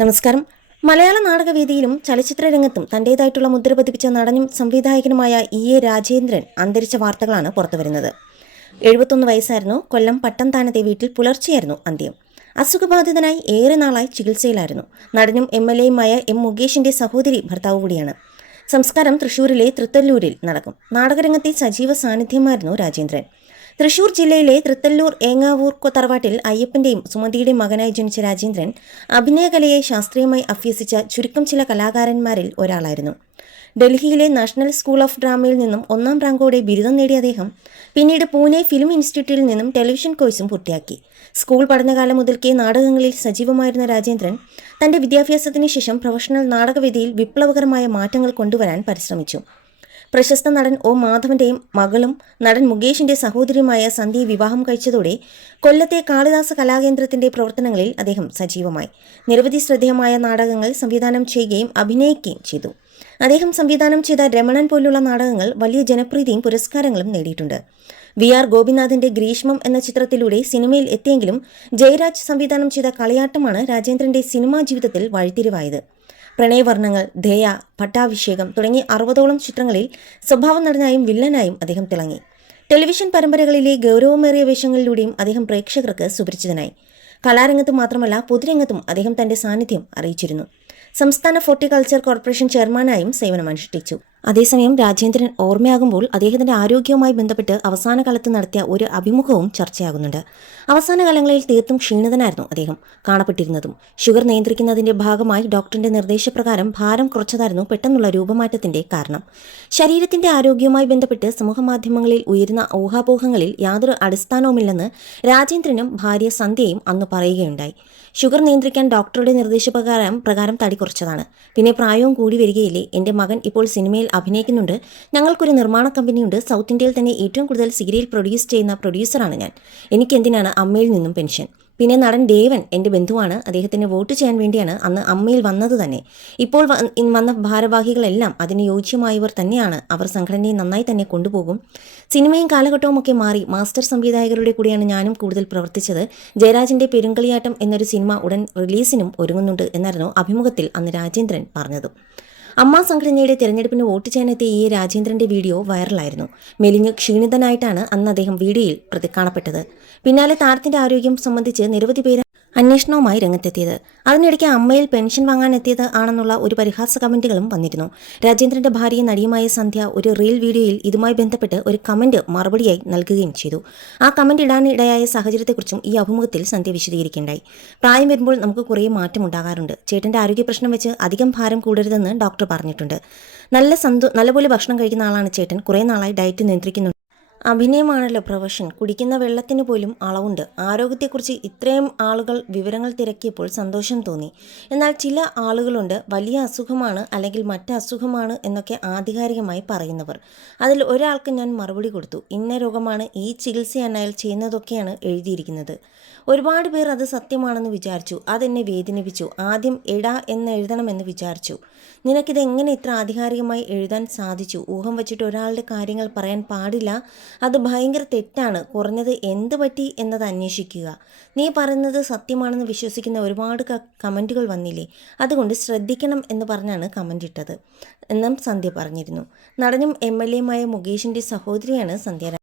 നമസ്കാരം. മലയാള നാടകവേദിയിലും ചലച്ചിത്ര രംഗത്തും തന്റേതായിട്ടുള്ള മുദ്ര പതിപ്പിച്ച നടനും സംവിധായകനുമായ എ രാജേന്ദ്രൻ അന്തരിച്ച വാർത്തകളാണ് പുറത്തുവരുന്നത്. 71 വയസ്സായിരുന്നു. കൊല്ലം പട്ടംതാനത്തെ വീട്ടിൽ പുലർച്ചെയായിരുന്നു അന്ത്യം. അസുഖബാധിതനായി ഏറെ നാളായി ചികിത്സയിലായിരുന്നു. നടനും MLA-യുമായ എം മുകേഷിന്റെ സഹോദരി ഭർത്താവ് കൂടിയാണ്. സംസ്കാരം തൃശൂരിലെ തൃത്തല്ലൂരിൽ നടക്കും. നാടകരംഗത്തെ സജീവ സാന്നിധ്യമായിരുന്നു രാജേന്ദ്രൻ. തൃശൂർ ജില്ലയിലെ തൃത്തല്ലൂർ ഏങ്ങാവൂർ തറവാട്ടിൽ അയ്യപ്പന്റെയും സുമതിയുടെയും മകനായി ജനിച്ച രാജേന്ദ്രൻ അഭിനയകലയെ ശാസ്ത്രീയമായി അഭ്യസിച്ച ചുരുക്കം ചില കലാകാരന്മാരിൽ ഒരാളായിരുന്നു. ഡൽഹിയിലെ നാഷണൽ സ്കൂൾ ഓഫ് ഡ്രാമയിൽ നിന്നും 1ാം റാങ്കോടെ ബിരുദം നേടിയ അദ്ദേഹം പിന്നീട് പൂനെ ഫിലിം ഇൻസ്റ്റിറ്റ്യൂട്ടിൽ നിന്നും ടെലിവിഷൻ കോഴ്സും പൂർത്തിയാക്കി. സ്കൂൾ പഠനകാലം മുതൽക്കേ നാടകങ്ങളിൽ സജീവമായിരുന്ന രാജേന്ദ്രൻ തന്റെ വിദ്യാഭ്യാസത്തിന് ശേഷം പ്രൊഫഷണൽ നാടകവേദിയിൽ വിപ്ലവകരമായ മാറ്റങ്ങൾ കൊണ്ടുവരാൻ പരിശ്രമിച്ചു. പ്രശസ്ത നടൻ ഒ മാധവന്റെയും മകളും നടൻ മുകേഷിന്റെ സഹോദരിയുമായ സന്ധ്യയെ വിവാഹം കഴിച്ചതോടെ കൊല്ലത്തെ കാളിദാസ കലാകേന്ദ്രത്തിന്റെ പ്രവർത്തനങ്ങളിൽ അദ്ദേഹം സജീവമായി. നിരവധി ശ്രദ്ധേയമായ നാടകങ്ങൾ സംവിധാനം ചെയ്യുകയും അഭിനയിക്കുകയും ചെയ്തു. അദ്ദേഹം സംവിധാനം ചെയ്ത രമണൻ പോലുള്ള നാടകങ്ങൾ വലിയ ജനപ്രീതിയും പുരസ്കാരങ്ങളും നേടിയിട്ടുണ്ട്. VR ഗോപിനാഥിന്റെ ഗ്രീഷ്മം എന്ന ചിത്രത്തിലൂടെ സിനിമയിൽ എത്തിയെങ്കിലും ജയരാജ് സംവിധാനം ചെയ്ത കളിയാട്ടമാണ് രാജേന്ദ്രന്റെ സിനിമാ ജീവിതത്തിൽ വഴിത്തിരിവായത്. പ്രണയവർണ്ണങ്ങൾ, ദയ, പട്ടാഭിഷേകം തുടങ്ങി 60ഓളം ചിത്രങ്ങളിൽ സ്വഭാവ നടനായും വില്ലനായും അദ്ദേഹം തിളങ്ങി. ടെലിവിഷൻ പരമ്പരകളിലെ ഗൗരവമേറിയ വേഷങ്ങളിലൂടെയും അദ്ദേഹം പ്രേക്ഷകർക്ക് സുപരിചിതനായി. കലാരംഗത്ത് മാത്രമല്ല പൊതുരംഗത്തും അദ്ദേഹം തന്റെ സാന്നിധ്യം അറിയിച്ചിരുന്നു. സംസ്ഥാന ഹോർട്ടിക്കൾച്ചർ കോർപ്പറേഷൻ ചെയർമാനായും സേവനമനുഷ്ഠിച്ചു. അതേസമയം രാജേന്ദ്രൻ ഓർമ്മയാകുമ്പോൾ അദ്ദേഹത്തിന്റെ ആരോഗ്യവുമായി ബന്ധപ്പെട്ട് അവസാന കാലത്ത് നടത്തിയ ഒരു അഭിമുഖവും ചർച്ചയാകുന്നുണ്ട്. അവസാന കാലങ്ങളിൽ തീർത്തും ക്ഷീണിതനായിരുന്നു അദ്ദേഹം കാണപ്പെട്ടിരുന്നതും. ഷുഗർ നിയന്ത്രിക്കുന്നതിന്റെ ഭാഗമായി ഡോക്ടറിന്റെ നിർദ്ദേശപ്രകാരം ഭാരം കുറച്ചതായിരുന്നു പെട്ടെന്നുള്ള രൂപമാറ്റത്തിന്റെ കാരണം. ശരീരത്തിന്റെ ആരോഗ്യവുമായി ബന്ധപ്പെട്ട് സമൂഹമാധ്യമങ്ങളിൽ ഉയരുന്ന ഊഹാപോഹങ്ങളിൽ യാതൊരു അടിസ്ഥാനവുമില്ലെന്ന് രാജേന്ദ്രനും ഭാര്യ സന്ധ്യയും അന്ന് പറയുകയുണ്ടായി. ഷുഗർ നിയന്ത്രിക്കാൻ ഡോക്ടറുടെ നിർദ്ദേശപ്രകാരം തടി കുറച്ചതാണ്. പിന്നെ പ്രായവും കൂടി വരികയില്ലേ. എൻ്റെ മകൻ ഇപ്പോൾ സിനിമയിൽ അഭിനയിക്കുന്നുണ്ട്. ഞങ്ങൾക്കൊരു നിർമ്മാണ കമ്പനിയുണ്ട്. സൗത്ത് ഇന്ത്യയിൽ തന്നെ ഏറ്റവും കൂടുതൽ സീരിയൽ പ്രൊഡ്യൂസ് ചെയ്യുന്ന പ്രൊഡ്യൂസറാണ് ഞാൻ. എനിക്കെന്തിനാണ് അമ്മയിൽ നിന്നും പെൻഷൻ? പിന്നെ നടൻ ദേവൻ എൻ്റെ ബന്ധുവാണ്. അദ്ദേഹത്തിന് വോട്ട് ചെയ്യാൻ വേണ്ടിയാണ് അന്ന് അമ്മയിൽ വന്നത് തന്നെ. ഇപ്പോൾ വന്ന ഭാരവാഹികളെല്ലാം അതിന് യോജ്യമായവർ തന്നെയാണ്. അവർ സംഘടനയെ നന്നായി തന്നെ കൊണ്ടുപോകും. സിനിമയും കാലഘട്ടവും ഒക്കെ മാറി മാസ്റ്റർ സംവിധായകരുടെ കൂടിയാണ് ഞാനും കൂടുതൽ പ്രവർത്തിച്ചത്. ജയരാജിൻ്റെ പെരുങ്കളിയാട്ടം എന്നൊരു സിനിമ ഉടൻ റിലീസിനും ഒരുങ്ങുന്നുണ്ട് എന്നായിരുന്നു അഭിമുഖത്തിൽ അന്ന് രാജേന്ദ്രൻ പറഞ്ഞത്. അമ്മ സംഘടനയുടെ തെരഞ്ഞെടുപ്പിന് വോട്ട് ചെയ്യാനെത്തിയ രാജേന്ദ്രന്റെ വീഡിയോ വൈറലായിരുന്നു. മെലിഞ്ഞ് ക്ഷീണിതനായിട്ടാണ് അന്ന് അദ്ദേഹം വീഡിയോയിൽ കാണപ്പെട്ടത്. പിന്നാലെ താരത്തിന്റെ ആരോഗ്യം സംബന്ധിച്ച് നിരവധി പേര് അന്വേഷണവുമായി രംഗത്തെത്തിയത്. അതിനിടയ്ക്ക് അമ്മയിൽ പെൻഷൻ വാങ്ങാൻ എത്തിയത് ആണെന്നുള്ള ഒരു പരിഹാസ കമന്റുകളും വന്നിരുന്നു. രാജേന്ദ്രന്റെ ഭാര്യയും നടിയുമായ സന്ധ്യ ഒരു റീൽ വീഡിയോയിൽ ഇതുമായി ബന്ധപ്പെട്ട് ഒരു കമന്റ് മറുപടിയായി നൽകുകയും ചെയ്തു. ആ കമന്റ് ഇടാനിടയായ സാഹചര്യത്തെക്കുറിച്ചും ഈ അഭിമുഖത്തിൽ സന്ധ്യ വിശദീകരിക്കുകയുണ്ടായി. പ്രായം വരുമ്പോൾ നമുക്ക് കുറേ മാറ്റം ഉണ്ടാകാറുണ്ട്. ചേട്ടന്റെ ആരോഗ്യ പ്രശ്നം വെച്ച് അധികം ഭാരം കൂടരുതെന്ന് ഡോക്ടർ പറഞ്ഞിട്ടുണ്ട്. നല്ലപോലെ ഭക്ഷണം കഴിക്കുന്ന ആളാണ് ചേട്ടൻ. കുറേ നാളായി ഡയറ്റ് നിയന്ത്രിക്കുന്നുണ്ട്. അഭിനയമാണല്ലോ പ്രൊഫഷൻ. കുടിക്കുന്ന വെള്ളത്തിന് പോലും അളവുണ്ട്. ആരോഗ്യത്തെക്കുറിച്ച് ഇത്രയും ആളുകൾ വിവരങ്ങൾ തിരക്കിയപ്പോൾ സന്തോഷം തോന്നി. എന്നാൽ ചില ആളുകളുണ്ട് വലിയ അസുഖമാണ് അല്ലെങ്കിൽ മറ്റ് അസുഖമാണ് എന്നൊക്കെ ആധികാരികമായി പറയുന്നവർ. അതിൽ ഒരാൾക്ക് ഞാൻ മറുപടി കൊടുത്തു. ഇന്ന രോഗമാണ്, ഈ ചികിത്സയാണ് അയാൾ ചെയ്യുന്നതൊക്കെയാണ് എഴുതിയിരിക്കുന്നത്. ഒരുപാട് പേർ അത് സത്യമാണെന്ന് വിചാരിച്ചു. അതെന്നെ വേദനിപ്പിച്ചു. ആദ്യം എടാ എന്ന് എഴുതണമെന്ന് വിചാരിച്ചു. നിനക്കിത് എങ്ങനെ ഇത്ര ആധികാരികമായി എഴുതാൻ സാധിച്ചു? ഊഹം വച്ചിട്ട് ഒരാളുടെ കാര്യങ്ങൾ പറയാൻ പാടില്ല. അത് ഭയങ്കര തെറ്റാണ്. കുറഞ്ഞത് എന്ത് പറ്റി എന്നത് അന്വേഷിക്കുക. നീ പറയുന്നത് സത്യമാണെന്ന് വിശ്വസിക്കുന്ന ഒരുപാട് കമൻറ്റുകൾ വന്നില്ലേ? അതുകൊണ്ട് ശ്രദ്ധിക്കണം എന്ന് പറഞ്ഞാണ് കമൻ്റ് ഇട്ടത് എന്നും സന്ധ്യ പറഞ്ഞിരുന്നു. നടനും MLA-യുമായ മുകേഷിൻ്റെ സഹോദരിയാണ് സന്ധ്യ.